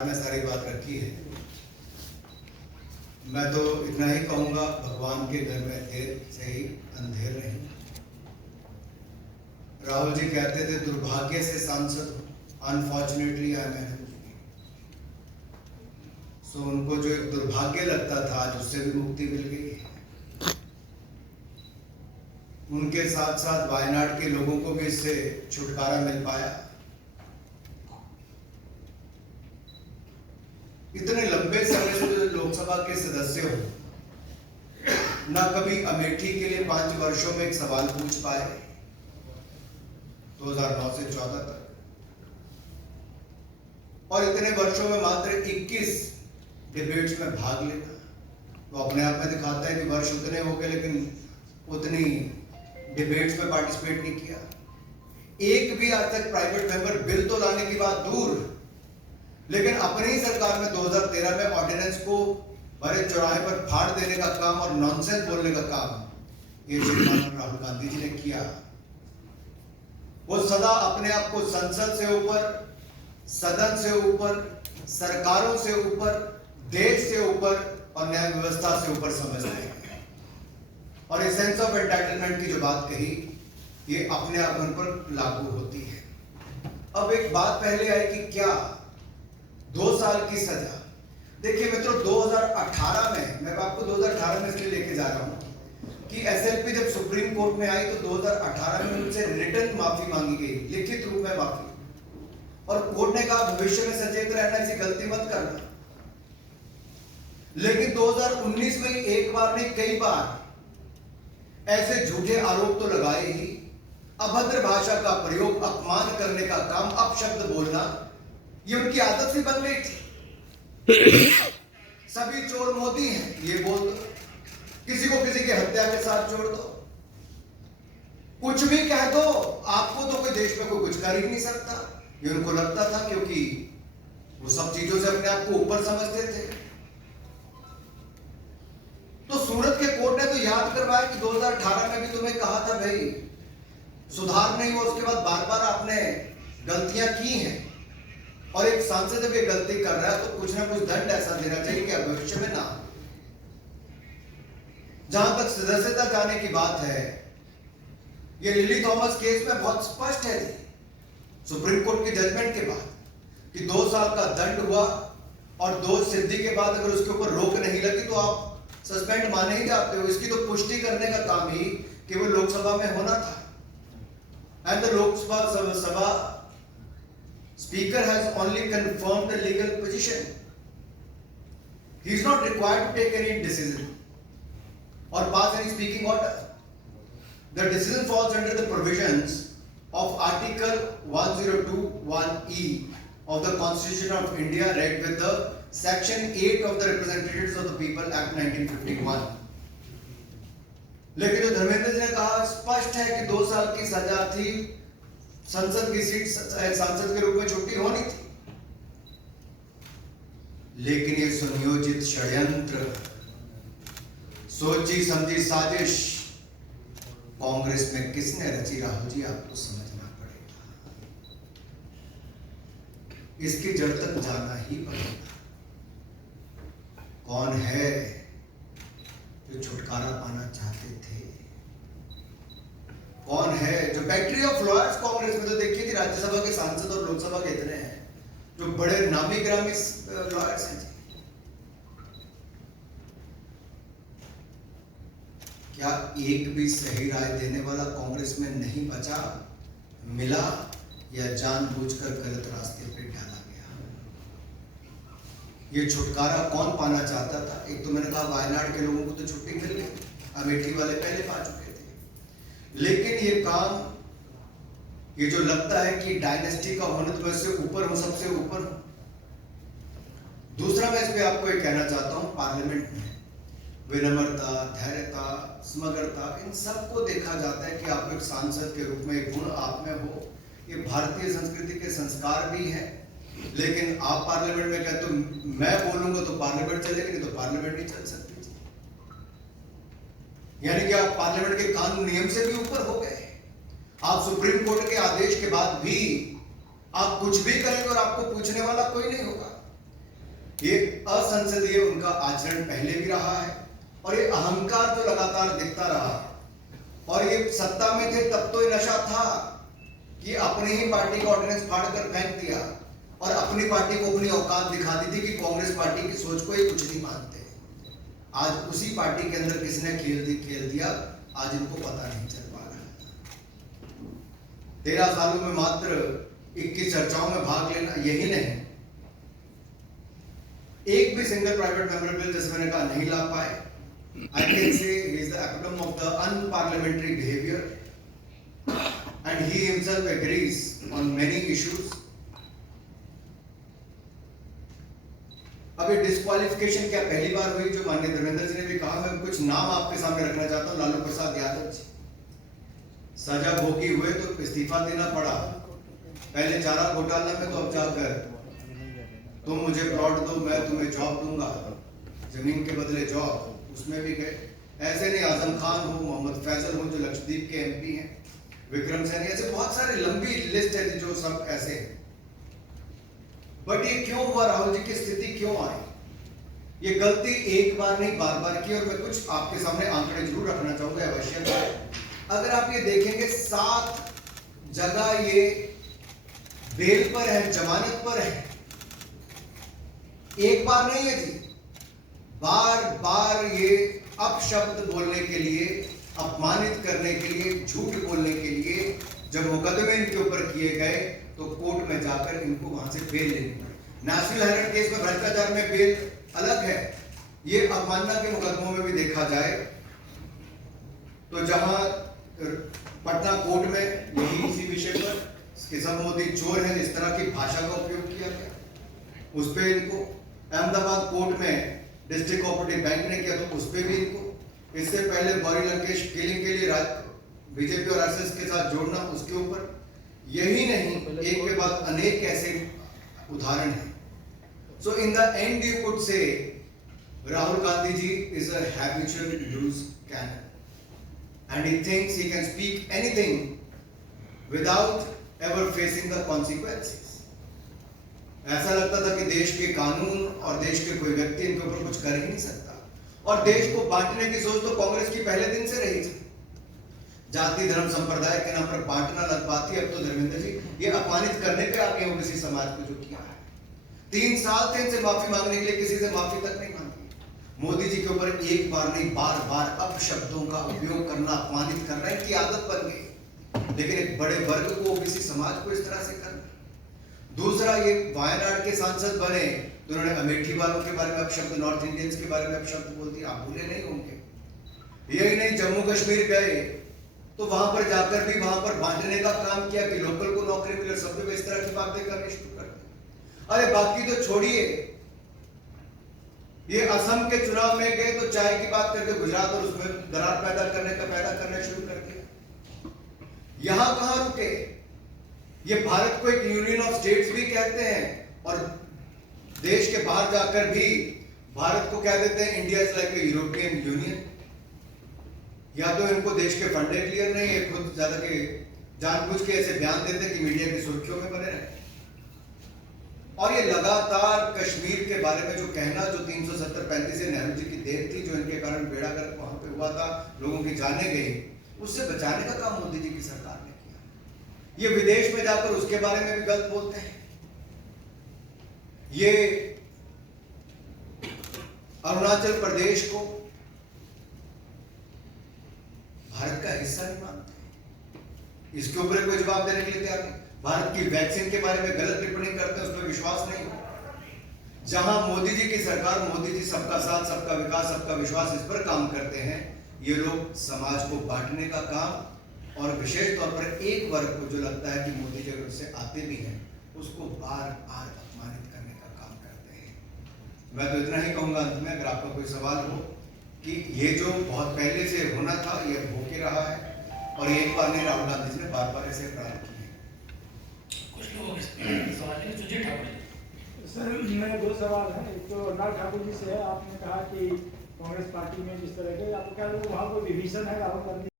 में सारी बात रखी है। मैं तो इतना ही कहूँगा, भगवान के घर में देर से ही अंधेर नहीं। राहुल जी कहते थे दुर्भाग्य से सांसद, अनफॉर्चुनेटली आई एम। सो उनको जो एक दुर्भाग्य लगता था आज उससे भी मुक्ति मिल गई है। उनके साथ साथ वायनाड के लोगों को भी इससे छुटकारा मिल पाया। इतने लंबे समय से जो लोकसभा के सदस्य हो, ना कभी अमेठी के लिए 5 वर्षों में एक सवाल पूछ पाए 2009 से 14 तक, और इतने वर्षों में मात्र 21 डिबेट्स में भाग लेना तो अपने आप में दिखाता है कि वर्ष उतने हो गए लेकिन उतनी डिबेट्स में पार्टिसिपेट नहीं किया। एक भी आज तक प्राइवेट मेंबर बिल तो लाने की बात दूर, लेकिन अपनी ही सरकार में 2013 में ऑर्डिनेंस को बड़े चौराहे पर फाड़ देने का काम और नॉनसेंस बोलने का काम ये श्रीमान राहुल गांधी जी ने किया। वो सदा अपने आप को संसद से ऊपर, सदन से ऊपर, सरकारों से ऊपर, देश से ऊपर और न्याय व्यवस्था से ऊपर समझते हैं। और ये सेंस ऑफ एंटाइटलमेंट की जो बात कही, ये अपने आप उन पर लागू होती है। अब एक बात पहले आई कि क्या 2 साल की सजा। देखिए मित्रों, 2018 में, मैं आपको 2018 में इसलिए लेके जा रहा हूं कि एसएलपी जब सुप्रीम कोर्ट में आई तो 2018 में उनसे रिटर्न माफी मांगी गई, लिखित रूप में माफी, और कोर्ट ने कहा भविष्य में सचेत रहना, ऐसी गलती मत करना। लेकिन 2019 में एक बार नहीं कई बार ऐसे झूठे आरोप तो लगाए ही। अभद्र भाषा का प्रयोग, अपमान करने का काम, अपशब्द बोलना, ये उनकी आदत सी बन गई थी। सभी चोर मोदी हैं ये बोल दो, किसी को किसी की हत्या के साथ जोड़ दो, कुछ भी कह दो, आपको तो कोई देश में कोई कुछ कर ही नहीं सकता। ये उनको लगता था, क्योंकि वो सब चीजों से अपने आप को ऊपर समझते थे। तो सूरत के कोर्ट ने तो याद करवाया कि 2018 में भी तुम्हें कहा था भाई सुधार नहीं हुआ, उसके बाद बार बार आपने गलतियां की हैं, और एक सांसद जब ये गलती कर रहा है तो कुछ ना कुछ दंड ऐसा देना चाहिए कि भविष्य में ना। जहां तक सदस्यता जाने की बात है, ये लिली थॉमस केस में बहुत स्पष्ट है सुप्रीम कोर्ट की जजमेंट के बाद कि 2 साल का दंड हुआ और दोष सिद्धि के बाद अगर उसके ऊपर रोक नहीं लगी तो आप सस्पेंड माने ही जाते हो। इसकी तो पुष्टि करने का काम ही केवल लोकसभा में होना था। And the Lok Sabha Speaker has only confirmed the legal position. He is not required to take any decision or pass any speaking order. The decision falls under the provisions of Article 1021E of the Constitution of India, read with the Section 8 of the Representatives of the People Act 1951. लेकिन जो धर्मेंद्र जी ने कहा स्पष्ट है कि 2 साल की सजा थी, संसद की सीट सांसद के रूप में छुट्टी होनी थी। लेकिन ये सुनियोजित षड्यंत्र, सोची समझी साजिश कांग्रेस में किसने रची, राहुल जी आपको समझना पड़ेगा। इसकी जड़ तक जाना ही पड़ेगा। कौन है जो छुटकारा पाना चाहते थे? कौन है जो बैटरी ऑफ लॉयर्स कांग्रेस में, तो देखिए थी राज्यसभा के सांसद और लोकसभा के इतने हैं जो बड़े नामी ग्रामी लॉयर्स हैं। क्या एक भी सही राय देने वाला कांग्रेस में नहीं बचा, मिला, या जानबूझकर गलत रास्ते पर डाला गया? ये छुटकारा कौन पाना चाहता था? एक तो मैंने कहा वायनाड के लोगों को तो छुट्टी मिल गई, अमेठी वाले पहले पा चुके थे। लेकिन ये काम, ये जो लगता है कि डायनेस्टी का होने तो वैसे ऊपर हूं, सबसे ऊपर हूं। दूसरा मैं इस पे आपको ये कहना चाहता हूं, पार्लियामेंट में विनम्रता, धैर्यता, समग्रता, इन सबको देखा जाता है कि आप एक सांसद के रूप में एक गुण आप में हो। ये भारतीय संस्कृति के संस्कार भी हैं। लेकिन आप पार्लियामेंट में कहते हो मैं बोलूंगा तो पार्लियामेंट चलेगी, नहीं तो पार्लियामेंट नहीं चल सकती। यानी कि आप पार्लियामेंट के कानून नियम से भी ऊपर हो गए। आप सुप्रीम कोर्ट के आदेश के बाद भी आप कुछ भी करेंगे और आपको पूछने वाला कोई नहीं होगा। ये असंसदीय उनका आचरण पहले भी रहा है और ये अहंकार तो लगातार दिखता रहा है। और ये सत्ता में थे तब तो ये नशा था कि अपनी ही पार्टी का ऑर्डिनेंस फाड़ कर फेंक दिया और अपनी पार्टी को अपनी औकात दिखा दी थी कि कांग्रेस पार्टी की सोच को ये कुछ नहीं मानते। आज उसी पार्टी के अंदर किसने खेल दिया, आज इनको पता नहीं चल पा रहा। 13 सालों में मात्र 21 चर्चाओं में भाग लेना, यही नहीं एक भी सिंगल प्राइवेट मेंबर बिल जैसे मैंने कहा नहीं ला पाए। I can say he is the epitome of the unparliamentary behavior and he himself agrees on many issues. अभी डिस्क्वालिफिकेशन क्या पहली बार हुई? जो माननीय धर्मेंद्र जी ने भी कहा, मैं कुछ नाम आपके सामने रखना चाहता हूं। लालू प्रसाद यादव जी सजा भोगी हुए तो इस्तीफा देना पड़ा। पहले चारा घोटाला में तो अब जाकर तुम मुझे प्लॉट दो मैं तुम्हें जॉब दूंगा, जमीन के बदले जॉब, उसमें भी गए। ऐसे नहीं आजम खान हो, मोहम्मद फैजल हो जो लक्षद्वीप के एमपी हैं, विक्रम सैनी, ऐसे बहुत सारे लंबी लिस्ट है जो सब ऐसे हैं। बट ये क्यों हुआ? राहुल जी की स्थिति क्यों आई? ये गलती एक बार नहीं बार बार की। और मैं कुछ आपके सामने आंकड़े जरूर रखना चाहूंगा, अवश्य। अगर आप ये देखेंगे 7 जगह ये बेल पर है, जमानत पर है। एक बार नहीं है जी, बार बार ये अपशब्द बोलने के लिए, अपमानित करने के लिए, झूठ बोलने के लिए जब मुकदमे इनके ऊपर किए गए तो कोर्ट में जाकर इनको वहां से बेल लेनी पड़ी। नेशनल हेराल्ड केस में भ्रष्टाचार में बेल अलग है, ये अवमानना के मुकदमों में भी देखा जाए तो जहां पटना कोर्ट में यही इसी विषय पर कि सब मोदी चोर है, इस तरह की भाषा का उपयोग किया गया, उस पर इनको। अहमदाबाद कोर्ट में डिस्ट्रिक्ट कोऑपरेटिव बैंक ने किया तो उस पर भी इनको। इससे पहले गौरी लंकेश किलिंग के लिए बीजेपी और आरएसएस के साथ जोड़ना, उसके ऊपर। यही नहीं, एक के बाद अनेक ऐसे उदाहरण हैं। So in the end you could say Rahul Gandhi ji is a habitual loose cannon and he thinks he can speak anything without ever facing the consequences. ऐसा लगता था कि देश के कानून और देश के कोई व्यक्ति इनके ऊपर कुछ कर ही नहीं सकता। और देश को बांटने की सोच तो कांग्रेस की पहले दिन से रही थी। जाति धर्म संप्रदाय के नाम पर बांटना लग पाती। अब तो धर्मेंद्र जी ये अपमानित करने पे आगे हो किसी समाज को, जो किया है। 3 साल थे इनसे माफी मांगने के लिए, किसी से माफी तक नहीं मांगी। मोदी जी के ऊपर एक बार नहीं बार बार अपशब्दों का उपयोग करना, अपमानित करना इनकी आदत बन गई। लेकिन एक बड़े वर्ग को, किसी समाज को इस तरह से करना। दूसरा, ये वायनाड के सांसद बने तो उन्होंने अमेठी वालों के बारे में अपशब्द, नॉर्थ इंडियंस के बारे में अपशब्द बोल दिया। आप भूले नहीं होंगे। यही नहीं, जम्मू कश्मीर गए तो वहां पर जाकर भी वहां पर बांटने का काम किया कि लोकल को नौकरी मिले, सब लोग इस तरह की बातें करनी शुरू कर दी। अरे बाकी तो छोड़िए, ये असम के चुनाव में गए तो चाय की बात करके गुजरात और उसमें दरार पैदा करना शुरू कर दिया। यहां कहां रुके? ये भारत को एक यूनियन ऑफ स्टेट्स भी कहते हैं और देश के बाहर जाकर भी भारत को कह देते हैं India is like a European union. या तो इनको देश के फंडे क्लियर नहीं है, खुद ज्यादा के जानबूझ के ऐसे बयान देते कि मीडिया की सुर्खियों में बने रहे। और ये लगातार कश्मीर के बारे में जो कहना, जो 370-35 से नेहरू जी की देन थी, जो इनके कारण बेड़ा गर्क वहां पे हुआ था, लोगों की जाने गई, उससे बचाने का काम मोदी जी की सरकार ने किया। ये विदेश में जाकर उसके बारे में भी गलत बोलते हैं। ये अरुणाचल प्रदेश को भारत का हिस्सा नहीं मानते, इसके ऊपर कोई जवाब देने के लिए तैयार नहीं। भारत की वैक्सीन के बारे में गलत टिप्पणी करते हैं, उसमें विश्वास नहीं हो। जहां मोदी जी की सरकार, मोदी जी सबका साथ सबका विकास सबका विश्वास इस पर काम करते हैं, ये लोग समाज को बांटने का काम और विशेष तौर पर एक वर्ग को जो लगता है कि मोदी जी उससे आते भी हैं, उसको बार बार अपमानित करने का काम करते हैं। मैं तो इतना ही कहूंगा अंत में, अगर आपका कोई सवाल हो, कि ये जो बहुत पहले से होना था ये हो के रहा है और एक बार नहीं, राहुल गांधी जी ने बार बार ऐसे अपराध किए। कुछ लोग सवाल है सुजीत ठाकुर जी। सर मेरे 2 सवाल हैं। एक तो अनुराग ठाकुर जी से है, आपने कहा कि कांग्रेस पार्टी में जिस तरह के, आपको क्या वहाँ कोई विभीषण है राहुल गांधी